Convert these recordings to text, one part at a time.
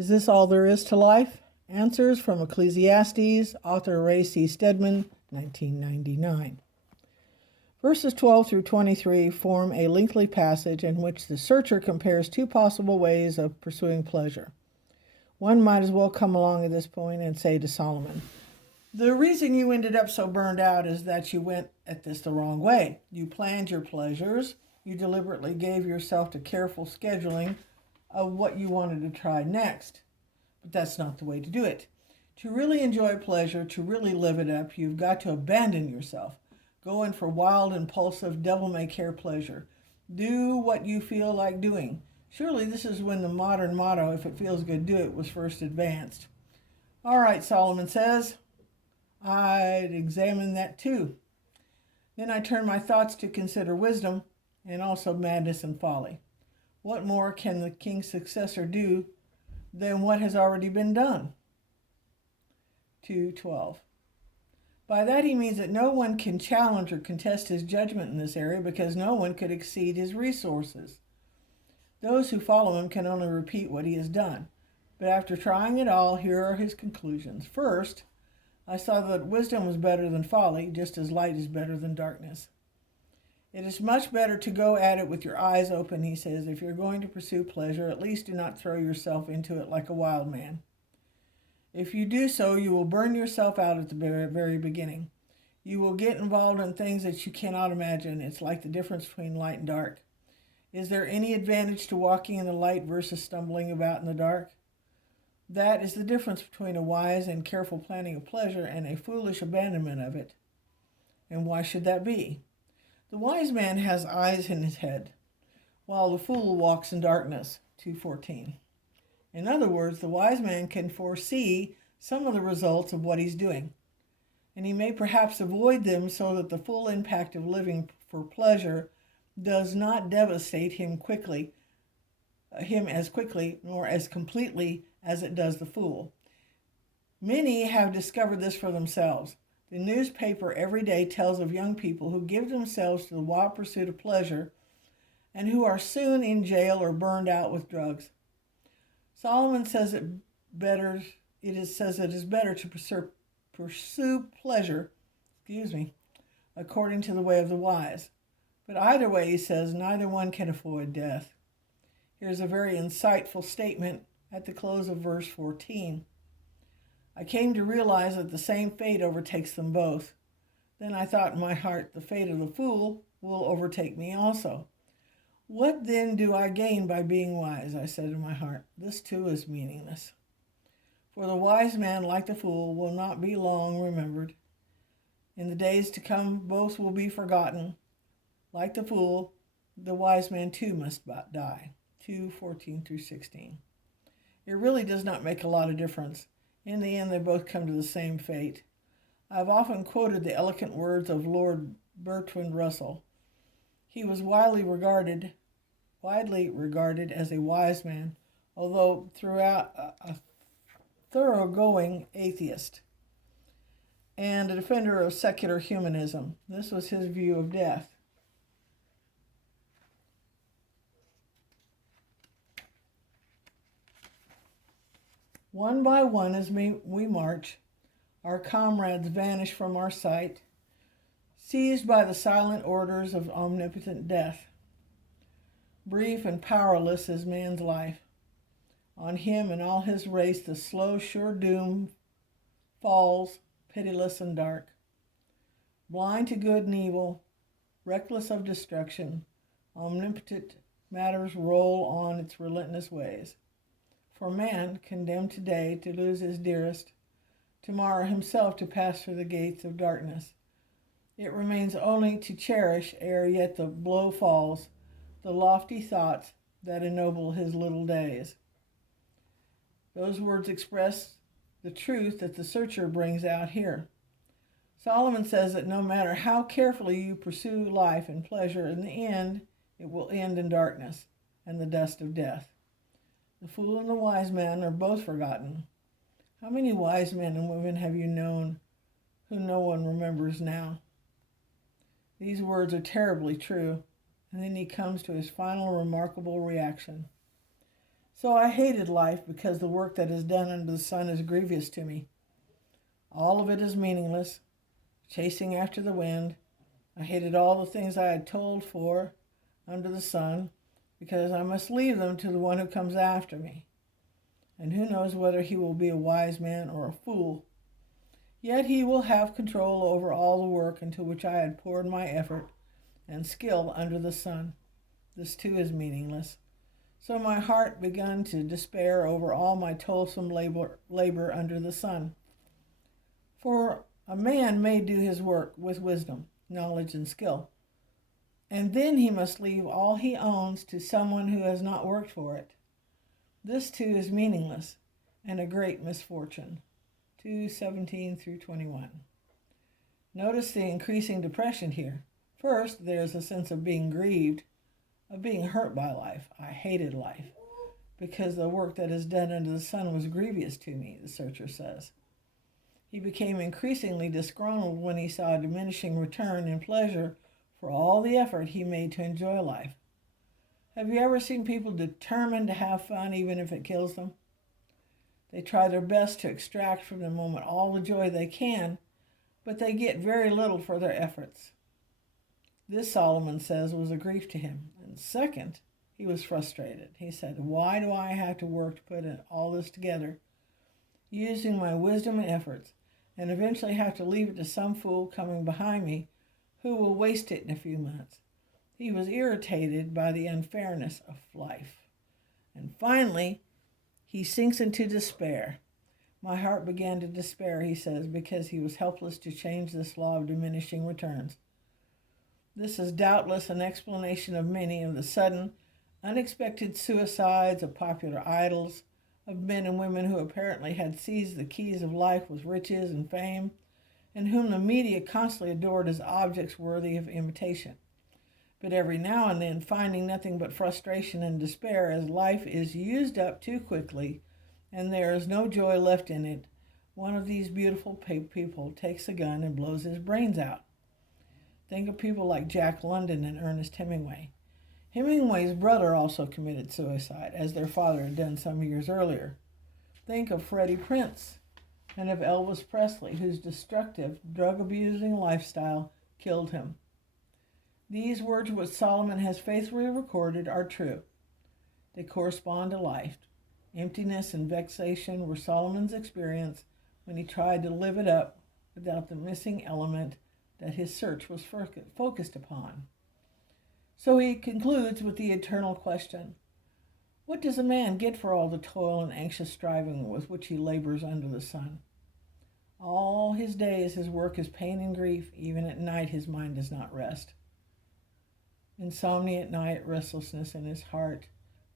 Is this all there is to life? Answers from Ecclesiastes, author C Stedman, 1999. Verses 12 through 23 form a lengthy passage in which the searcher compares two possible ways of pursuing pleasure. One might as well come along at this point and say to Solomon, "The reason you ended up so burned out is that you went at this the wrong way. You planned your pleasures. You deliberately gave yourself to careful scheduling of what you wanted to try next. But that's not the way to do it. To really enjoy pleasure, to really live it up, you've got to abandon yourself. Go in for wild, impulsive, devil-may-care pleasure. Do what you feel like doing." Surely this is when the modern motto, "if it feels good, do it," was first advanced. All right, Solomon says, I'd examine that too. Then I turn my thoughts to consider wisdom and also madness and folly. What more can the king's successor do than what has already been done? 2:12. By that he means that no one can challenge or contest his judgment in this area because no one could exceed his resources. Those who follow him can only repeat what he has done. But after trying it all, here are his conclusions. First, I saw that wisdom was better than folly, just as light is better than darkness. It is much better to go at it with your eyes open, he says. If you're going to pursue pleasure, at least do not throw yourself into it like a wild man. If you do so, you will burn yourself out at the very beginning. You will get involved in things that you cannot imagine. It's like the difference between light and dark. Is there any advantage to walking in the light versus stumbling about in the dark? That is the difference between a wise and careful planning of pleasure and a foolish abandonment of it. And why should that be? The wise man has eyes in his head, while the fool walks in darkness. 2:14. In other words, the wise man can foresee some of the results of what he's doing, and he may perhaps avoid them so that the full impact of living for pleasure does not devastate him as quickly nor as completely as it does the fool. Many have discovered this for themselves. The newspaper every day tells of young people who give themselves to the wild pursuit of pleasure and who are soon in jail or burned out with drugs. Solomon says it is better to pursue pleasure, according to the way of the wise. But either way, he says, neither one can avoid death. Here's a very insightful statement at the close of verse 14. I came to realize that the same fate overtakes them both. Then I thought in my heart, the fate of the fool will overtake me also. What then do I gain by being wise? I said in my heart. This too is meaningless. For the wise man, like the fool, will not be long remembered. In the days to come, both will be forgotten. Like the fool, the wise man too must die. 2:14 through 16. It really does not make a lot of difference. In the end, they both come to the same fate. I've often quoted the eloquent words of Lord Bertrand Russell. He was widely regarded as a wise man, although throughout a thoroughgoing atheist and a defender of secular humanism. This was his view of death. One by one, as we march, our comrades vanish from our sight, seized by the silent orders of omnipotent death. Brief and powerless is man's life. On him and all his race the slow, sure doom falls, pitiless and dark. Blind to good and evil, reckless of destruction, omnipotent matters roll on its relentless ways. For man, condemned today to lose his dearest, tomorrow himself to pass through the gates of darkness, it remains only to cherish, ere yet the blow falls, the lofty thoughts that ennoble his little days. Those words express the truth that the searcher brings out here. Solomon says that no matter how carefully you pursue life and pleasure, in the end, it will end in darkness and the dust of death. The fool and the wise man are both forgotten. How many wise men and women have you known who no one remembers now? These words are terribly true. And then he comes to his final remarkable reaction. So I hated life because the work that is done under the sun is grievous to me. All of it is meaningless, chasing after the wind. I hated all the things I had toiled for under the sun because I must leave them to the one who comes after me. And who knows whether he will be a wise man or a fool. Yet he will have control over all the work into which I had poured my effort and skill under the sun. This too is meaningless. So my heart began to despair over all my toilsome labor under the sun. For a man may do his work with wisdom, knowledge, and skill, and then he must leave all he owns to someone who has not worked for it. This too is meaningless and a great misfortune. 2:17 through 21. Notice the increasing depression here. First, there's a sense of being grieved, of being hurt by life. I hated life because the work that is done under the sun was grievous to me, the searcher says. He became increasingly disgruntled when he saw a diminishing return in pleasure for all the effort he made to enjoy life. Have you ever seen people determined to have fun even if it kills them? They try their best to extract from the moment all the joy they can, but they get very little for their efforts. This, Solomon says, was a grief to him. And second, he was frustrated. He said, "Why do I have to work to put all this together, using my wisdom and efforts, and eventually have to leave it to some fool coming behind me who will waste it in a few months?" He was irritated by the unfairness of life. And finally, he sinks into despair. My heart began to despair, he says, because he was helpless to change this law of diminishing returns. This is doubtless an explanation of many of the sudden, unexpected suicides of popular idols, of men and women who apparently had seized the keys of life with riches and fame, and whom the media constantly adored as objects worthy of imitation. But every now and then, finding nothing but frustration and despair as life is used up too quickly and there is no joy left in it, one of these beautiful people takes a gun and blows his brains out. Think of people like Jack London and Ernest Hemingway. Hemingway's brother also committed suicide, as their father had done some years earlier. Think of Freddie Prinze and of Elvis Presley, whose destructive, drug-abusing lifestyle killed him. These words, which Solomon has faithfully recorded, are true. They correspond to life. Emptiness and vexation were Solomon's experience when he tried to live it up without the missing element that his search was focused upon. So he concludes with the eternal question: what does a man get for all the toil and anxious striving with which he labors under the sun? All his days his work is pain and grief. Even at night his mind does not rest. Insomnia at night, restlessness in his heart.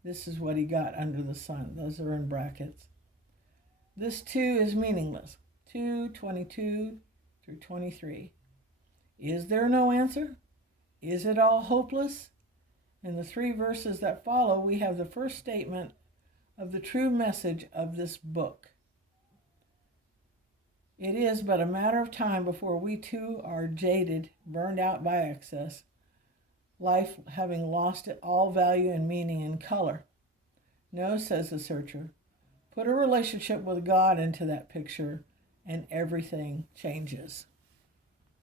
This is what he got under the sun. Those are in brackets. This too is meaningless. 2:22 through 23. Is there no answer? Is it all hopeless? In the 3 verses that follow, we have the first statement of the true message of this book. It is but a matter of time before we too are jaded, burned out by excess, life having lost it all value and meaning and color. No, says the searcher, put a relationship with God into that picture and everything changes.